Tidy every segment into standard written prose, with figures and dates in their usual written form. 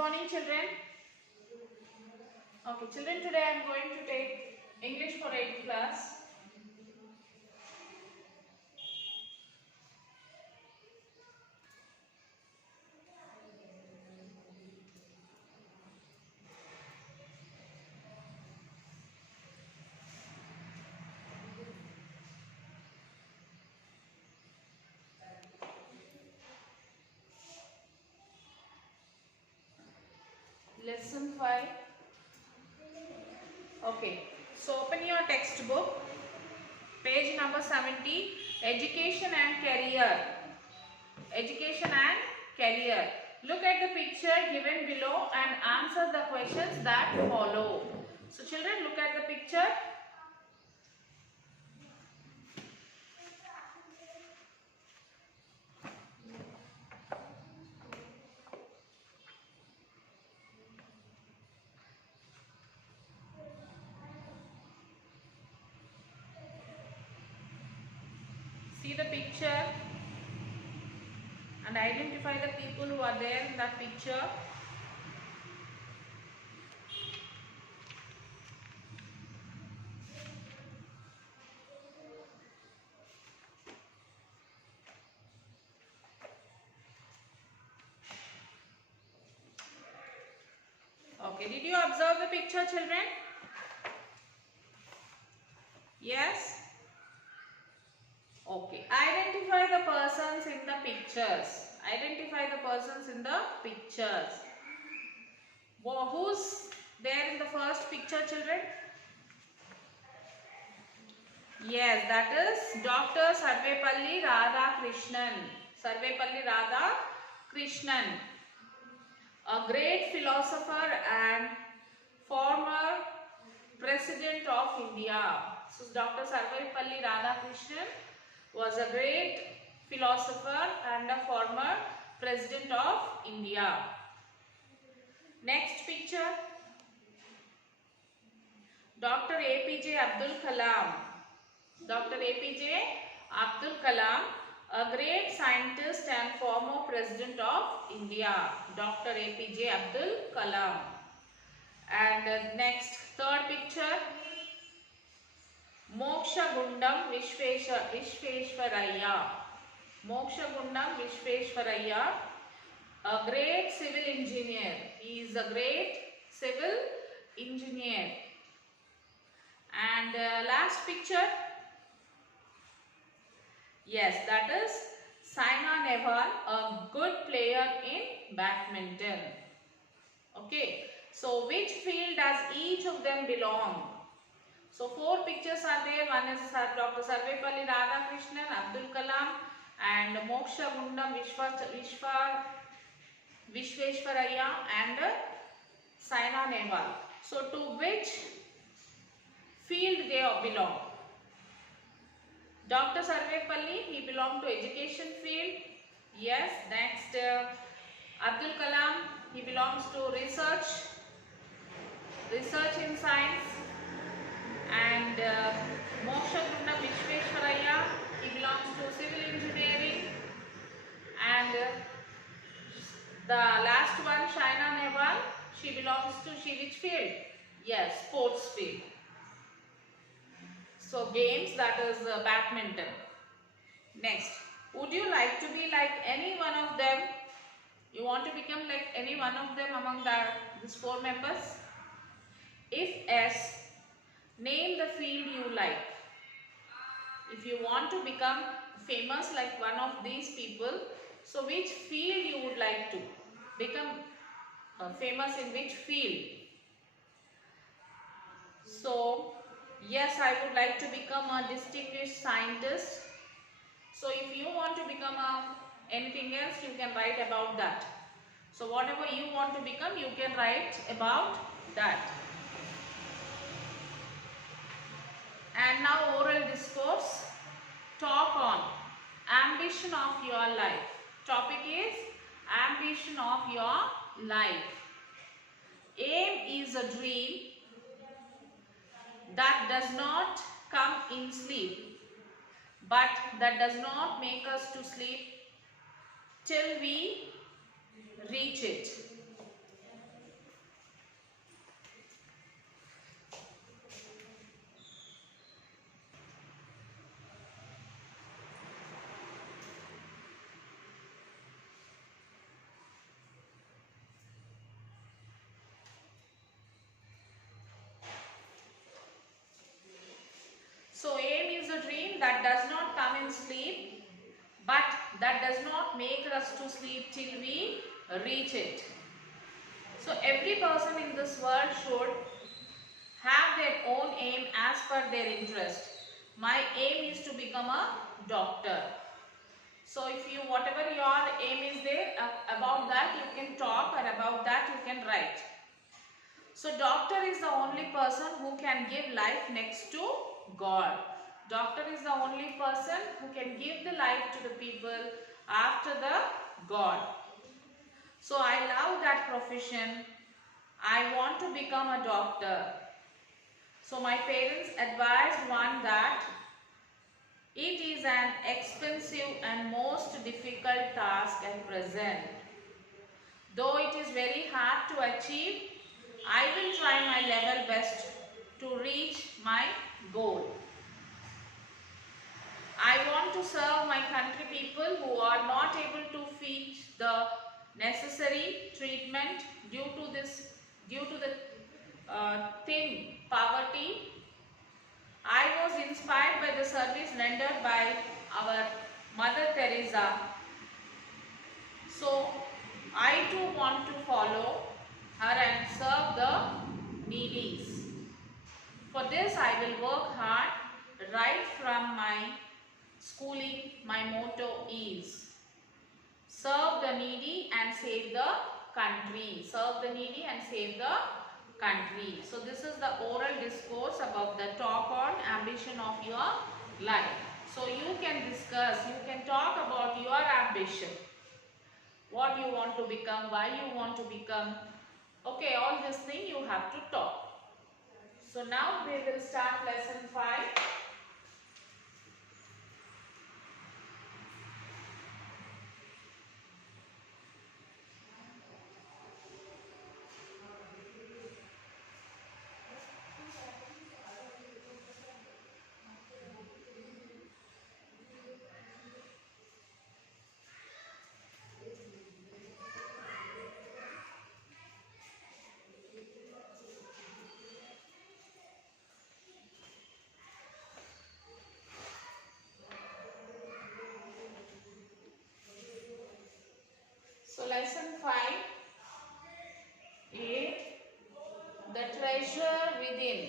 morning, children. Okay, children, today I am going to take English for 8th class. Lesson 5. Okay, so open your textbook, page number 70, Education and Career. Education and Career. Look at the picture given below and answer the questions that follow. So children, look at the picture. See the picture and identify the people who are there in that picture. Okay, did you observe the picture, children? Yes? Okay, identify the persons in the pictures. Identify the persons in the pictures. Who's there in the first picture, children? Yes, that is Dr. Sarvepalli Radhakrishnan. Sarvepalli Radhakrishnan, a great philosopher and former President of India. So Dr. Sarvepalli Radhakrishnan was a great philosopher and a former President of India. Next picture, Dr. APJ Abdul Kalam. Dr. APJ Abdul Kalam, a great scientist and former President of India. Dr. APJ Abdul Kalam. And next, third picture, Moksha Gundam Vishveshwaraya. Moksha Gundam Vishveshwaraya, a great civil engineer. He is a great civil engineer. And last picture, yes, that is Saina Nehwal, a good player in badminton. Okay, so which field does each of them belong? So four pictures are there. One is Dr. Sarvepalli Radhakrishnan, Abdul Kalam, and Moksha Gundam Vishveshwaraya and Saina Nehwal. So to which field they belong? Dr. Sarvepalli, he belonged to education field. Yes. Next, Abdul Kalam, he belongs to research in science. And Moksha Gundam Vishveshwaraya, he belongs to civil engineering. And the last one, Saina Nehwal, she belongs to which field? Yes, sports field. So games, that is badminton. Next, would you like to be like any one of them? You want to become like any one of them among these four members? If yes, name the field you like. If you want to become famous like one of these people, so which field you would like to become famous in which field? So yes, I would like to become a distinguished scientist. So if you want to become anything else, you can write about that. So whatever you want to become, you can write about that. And now oral discourse. Talk on ambition of your life. Topic is ambition of your life. Aim is a dream that does not come in sleep, but that does not make us to sleep till we reach it. the dream that does not come in sleep, but that does not make us to sleep till we reach it. So every person in this world should have their own aim as per their interest. My aim is to become a doctor. So if you, whatever your aim is there, about that you can talk, or about that you can write. So doctor is the only person who can give life next to God. Doctor is the only person who can give the life to the people after the God. So I love that profession. I want to become a doctor. So my parents advised one that it is an expensive and most difficult task at present. Though it is very hard to achieve, I will try my level best to reach my goal. I want to serve my country people who are not able to fetch the necessary treatment due to the thin poverty. I was inspired by the service rendered by our Mother Teresa. So I too want to follow her and serve the needies. For this I will work hard. Right from my schooling, my motto is serve the needy and save the country. Serve the needy and save the country. So this is the oral discourse about the talk on ambition of your life. So you can discuss, you can talk about your ambition. What you want to become, why you want to become. Okay, all this thing you have to talk. So now we will start lesson 5. So lesson 5, A, the treasure within.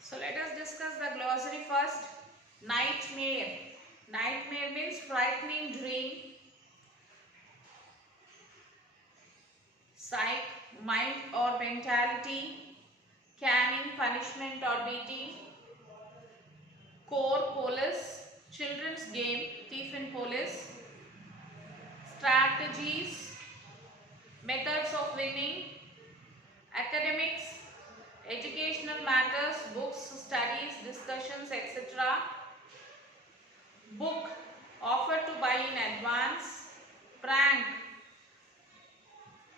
So let us discuss the glossary first. Nightmare. Nightmare means frightening dream. Psych, mind or mentality. Caning, punishment or beating. Core, police. Children's game, thief and police. Strategies, methods of winning. Academics, educational matters, books, studies, discussions, etc. Book, offer to buy in advance. Prank,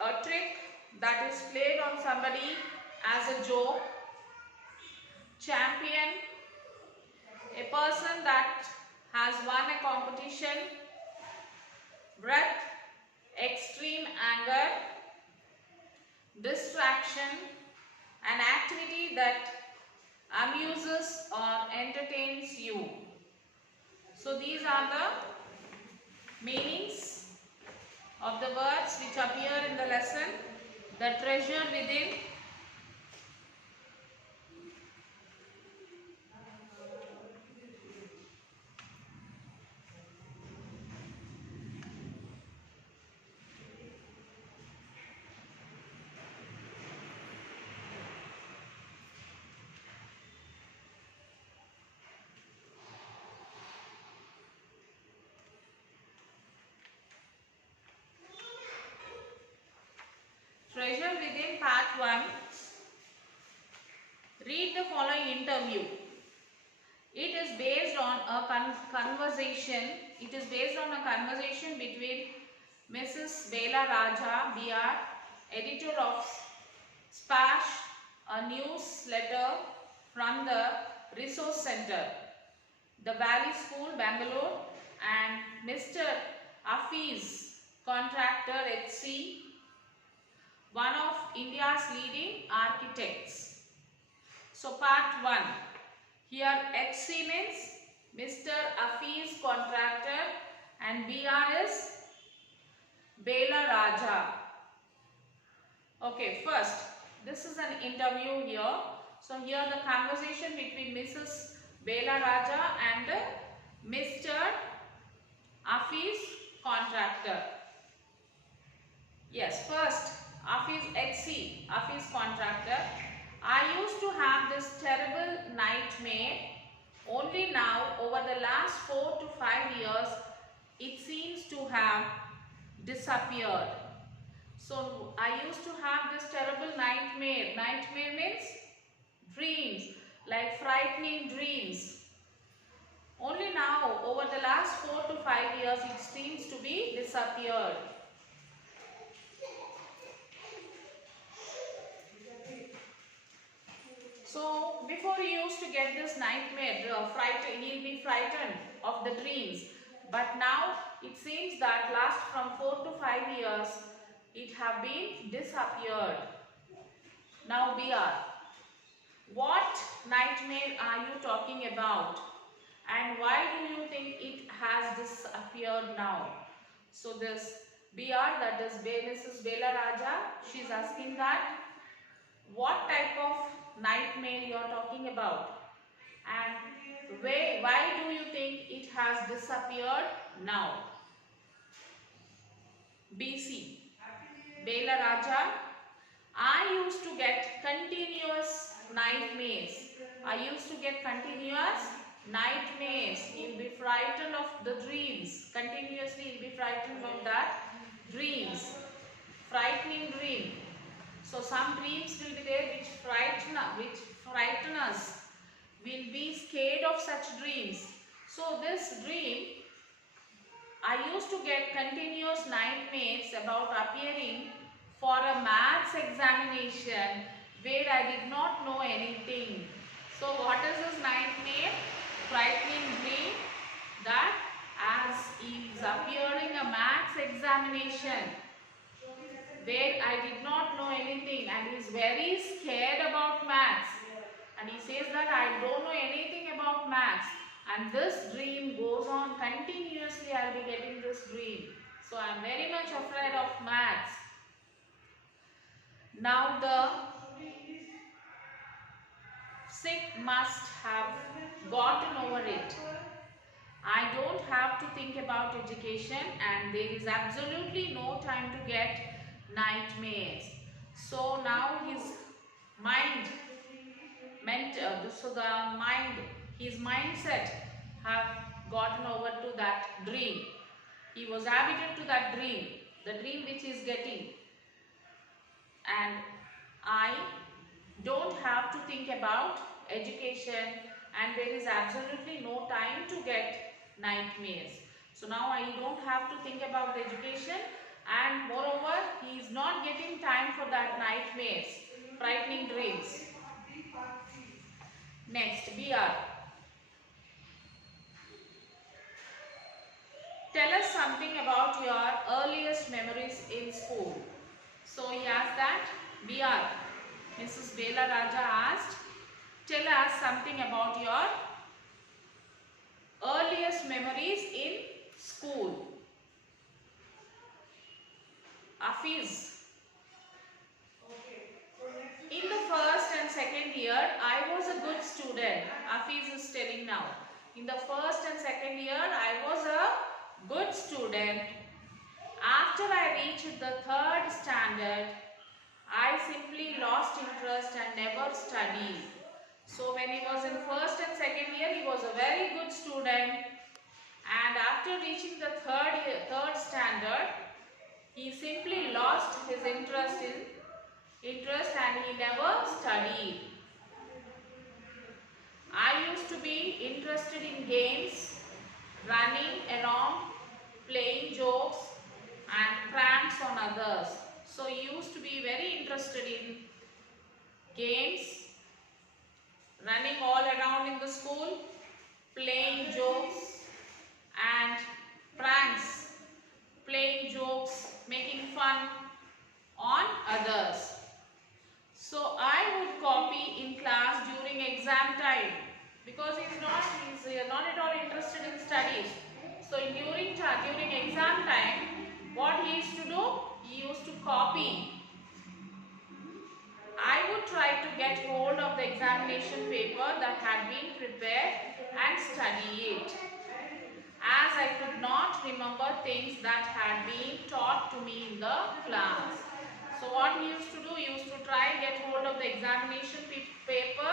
a trick that is played on somebody as a joke. Champion, a person that has won a competition. Breath, extreme anger. Distraction, an activity that amuses or entertains you. So these are the meanings of the words which appear in the lesson. The treasure within. Treasure within part 1. Read the following interview. It is based on a conversation. It is based on a conversation between Mrs. Bela Raja, BR, editor of SPAR from the resource center, the Valley School, Bangalore, and Mr. Afiz, contractor HC, one of India's leading architects. So part 1. Here HC means Mr. Afiz, contractor, and BR is Bela Raja. Okay, first, this is an interview here. So here the conversation between Mrs. Bela Raja and Mr. Afiz, contractor. Yes, first, Afiz HC, Afiz, contractor. I used to have this terrible nightmare. Only now, over the last 4 to 5 years, it seems to have disappeared. So I used to have this terrible nightmare. Nightmare means dreams, like frightening dreams. Only now, over the last 4 to 5 years, it seems to be disappeared. So before he used to get this nightmare, he'll be frightened of the dreams. But now it seems that last from 4 to 5 years, it have been disappeared. Now BR, what nightmare are you talking about? And why do you think it has disappeared now? So this BR, that is Mrs. Bela Raja, she's asking that what type of nightmare you are talking about, and why do you think it has disappeared now? BC, Bela Raja, I used to get continuous nightmares. I used to get continuous nightmares. You'll be frightened of the dreams. Continuously you'll be frightened of that dreams. Frightening dream. So some dreams will be there which frighten us. We'll be scared of such dreams. So this dream, I used to get continuous nightmares about appearing for a maths examination where I did not know anything. So what is this nightmare? Frightening dream that as is appearing a maths examination where I did not know anything, and he is very scared about maths, and he says that I don't know anything about maths, and this dream goes on continuously. I will be getting this dream. So I am very much afraid of maths. Now the sick must have gotten over it. I don't have to think about education, and there is absolutely no time to get nightmares. So now his mindset have gotten over to that dream. He was habituated to that dream, the dream which he is getting. And I don't have to think about education, and there is absolutely no time to get nightmares. So now I don't have to think about the education, and moreover he is not getting time for that nightmares, frightening dreams. Next, BR. Tell us something about your earliest memories in school. So he asked that, BR, Mrs. Bela Raja asked, tell us something about your earliest memories in school. Afiz. In the first and second year, I was a good student. Afiz is telling now. In the first and second year, I was a good student. After I reached the third standard, I simply lost interest and never studied. So when he was in first and second year, he was a very good student. And after reaching the third standard, he simply lost his interest and he never studied. I used to be interested in games, running around, playing jokes and pranks on others. So he used to be very interested in games, running all around in the school, playing jokes and pranks, playing jokes, making fun on others. So I would copy in class during exam time because he's not at all interested in studies. So during exam time, what he used to do? He used to copy. I would try to get hold of the examination paper that had been prepared and study it, as I could not remember things that had been taught to me in the class. So what he used to do, he used to try and get hold of the examination paper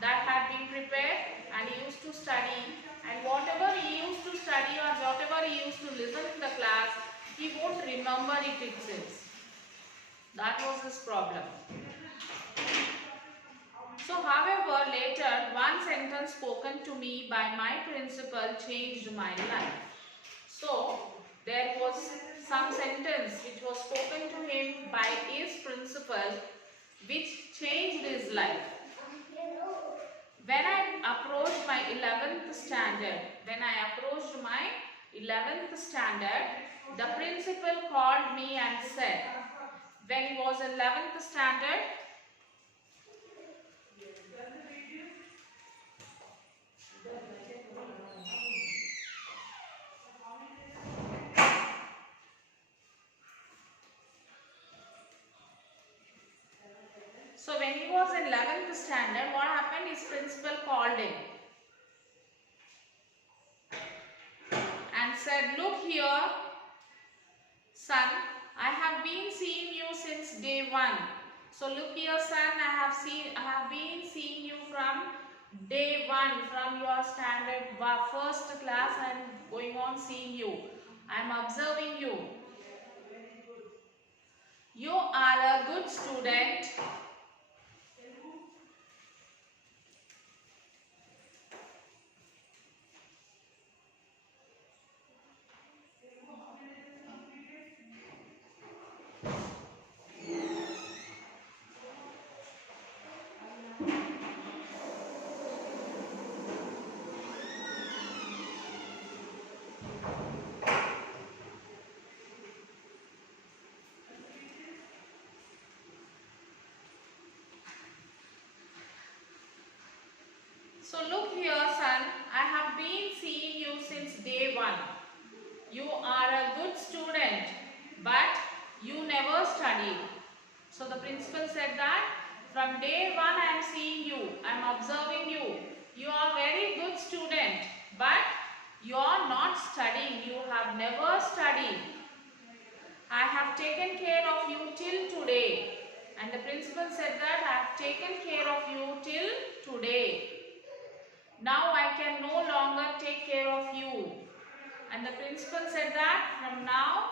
that had been prepared, and he used to study, and whatever he used to study or whatever he used to listen in the class, he won't remember it itself. That was his problem. So however, later one sentence spoken to me by my principal changed my life. So there was some sentence which was spoken to him by his principal which changed his life. When I approached my 11th standard, the principal called me and said, when he was in 11th standard, so when he was in 11th standard, what happened? His principal called him and said, look here, son, I have been seeing you since day one. So look here, son, I have been seeing you from day one, from your standard first class. I am going on seeing you. I am observing you. You are a good student. So look here, son, I have been seeing you since day one. You are a good student, but you never studied. So the principal said that from day one I am seeing you, I am observing you. You are very good student, but you are not studying. You have never studied. I have taken care of you till today. And the principal said that I have taken care of you till today. Now I can no longer take care of you. And the principal said that from now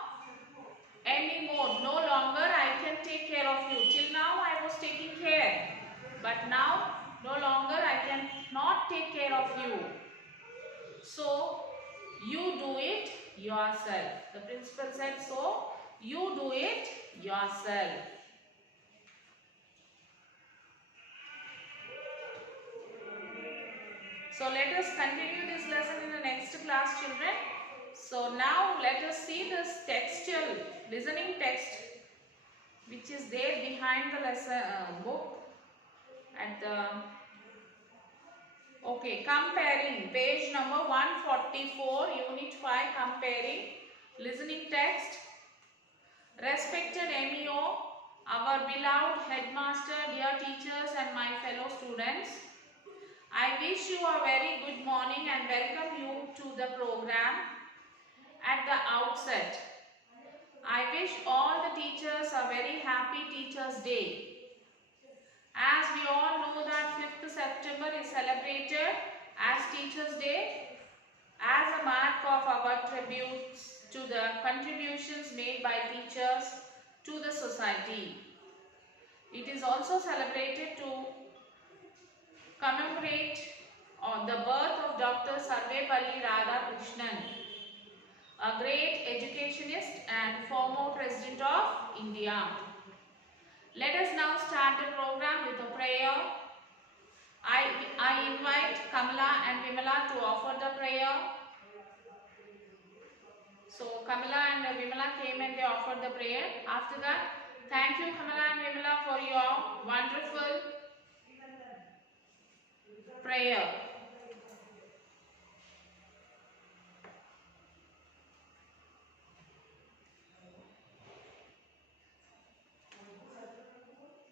anymore, no longer I can take care of you. Till now I was taking care, but now no longer I can not take care of you. So you do it yourself. The principal said, so you do it yourself. So let us continue this lesson in the next class, children. So now let us see this textual listening text which is there behind the lesson book at the comparing page number 144, unit 5, comparing listening text. Respected MEO, our beloved headmaster, dear teachers and my fellow students, I wish you a very good morning and welcome you to the program. At the outset, I wish all the teachers a very happy Teachers' Day. As we all know that 5th September is celebrated as Teachers' Day as a mark of our tributes to the contributions made by teachers to the society. It is also celebrated to commemorate on the birth of Dr. Sarvepalli Radhakrishnan, a great educationist and former President of India. Let us now start the program with a prayer. I invite Kamala and Vimala to offer the prayer. So Kamala and Vimala came and they offered the prayer. After that, thank you Kamala and Vimala for your wonderful prayer.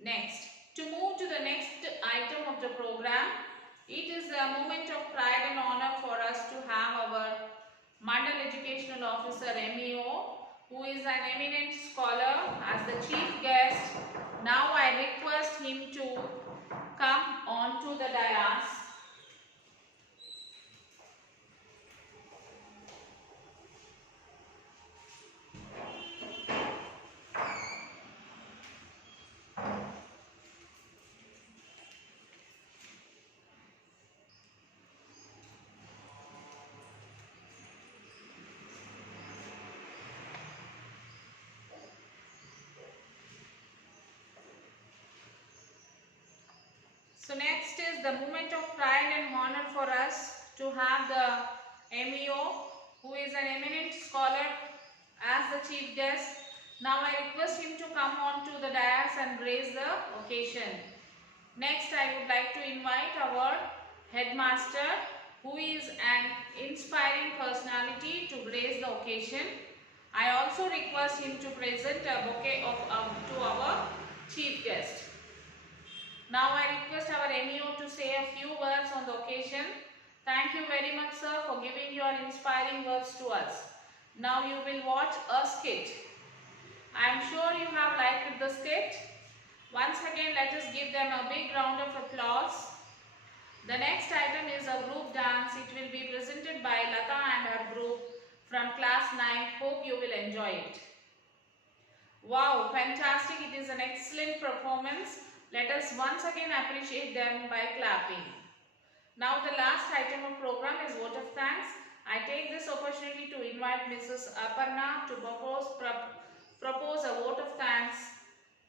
Next, to move to the next item of the program, it is a moment of pride and honor for us to have our Mandal Educational Officer MEO, who is an eminent scholar, as the chief guest. Now I request him to come onto the dais. So next is the moment of pride and honor for us to have the MEO, who is an eminent scholar, as the chief guest. Now I request him to come on to the dais and raise the occasion. Next, I would like to invite our headmaster, who is an inspiring personality, to grace the occasion. I also request him to present a bouquet to our chief guest. Now I request our MEO to say a few words on the occasion. Thank you very much, sir, for giving your inspiring words to us. Now you will watch a skit. I am sure you have liked the skit. Once again, let us give them a big round of applause. The next item is a group dance. It will be presented by Lata and her group from class 9. Hope you will enjoy it. Wow, fantastic. It is an excellent performance. Let us once again appreciate them by clapping. Now the last item of program is vote of thanks. I take this opportunity to invite Mrs. Aparna to propose a vote of thanks.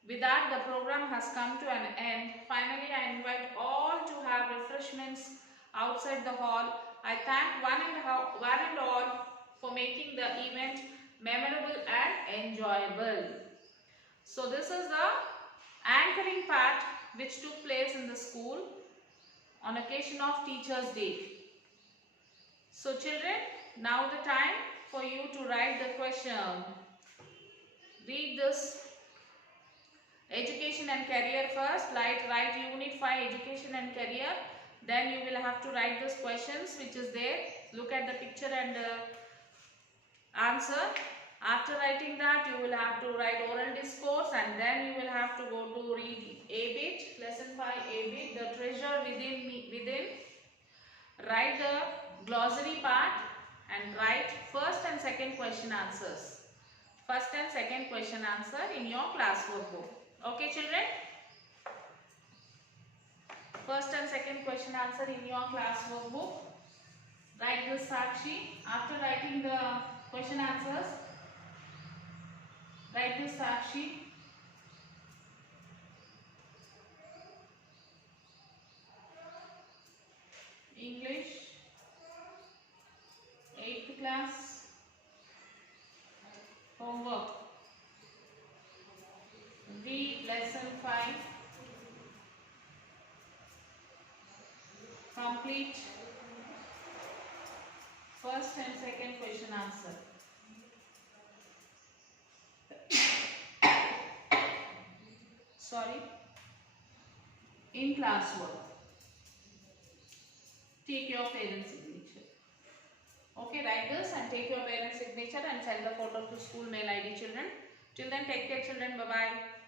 With that, the program has come to an end. Finally, I invite all to have refreshments outside the hall. I thank one and all for making the event memorable and enjoyable. So this is the anchoring part which took place in the school on occasion of Teachers' Day. So children, now the time for you to write the question. Read this education and career first. Write unit 5 education and career. Then you will have to write these questions which is there. Look at the picture and answer. After writing that, you will have to write oral discourse, and then you will have to go to read A-bit, lesson 5 A-bit, the treasure within. Write the glossary part and write first and second question answers. First and second question answer in your class workbook. Okay children? First and second question answer in your class workbook. Write the Sakshi. After writing the question answers, write the Sakshi. English 8th class homework. Read lesson 5. Complete first and second question answer. Sorry. In classwork. Take your parents' signature. Okay, write this and take your parents' signature and send the photo to school mail ID children. Till then, take care children. Bye-bye.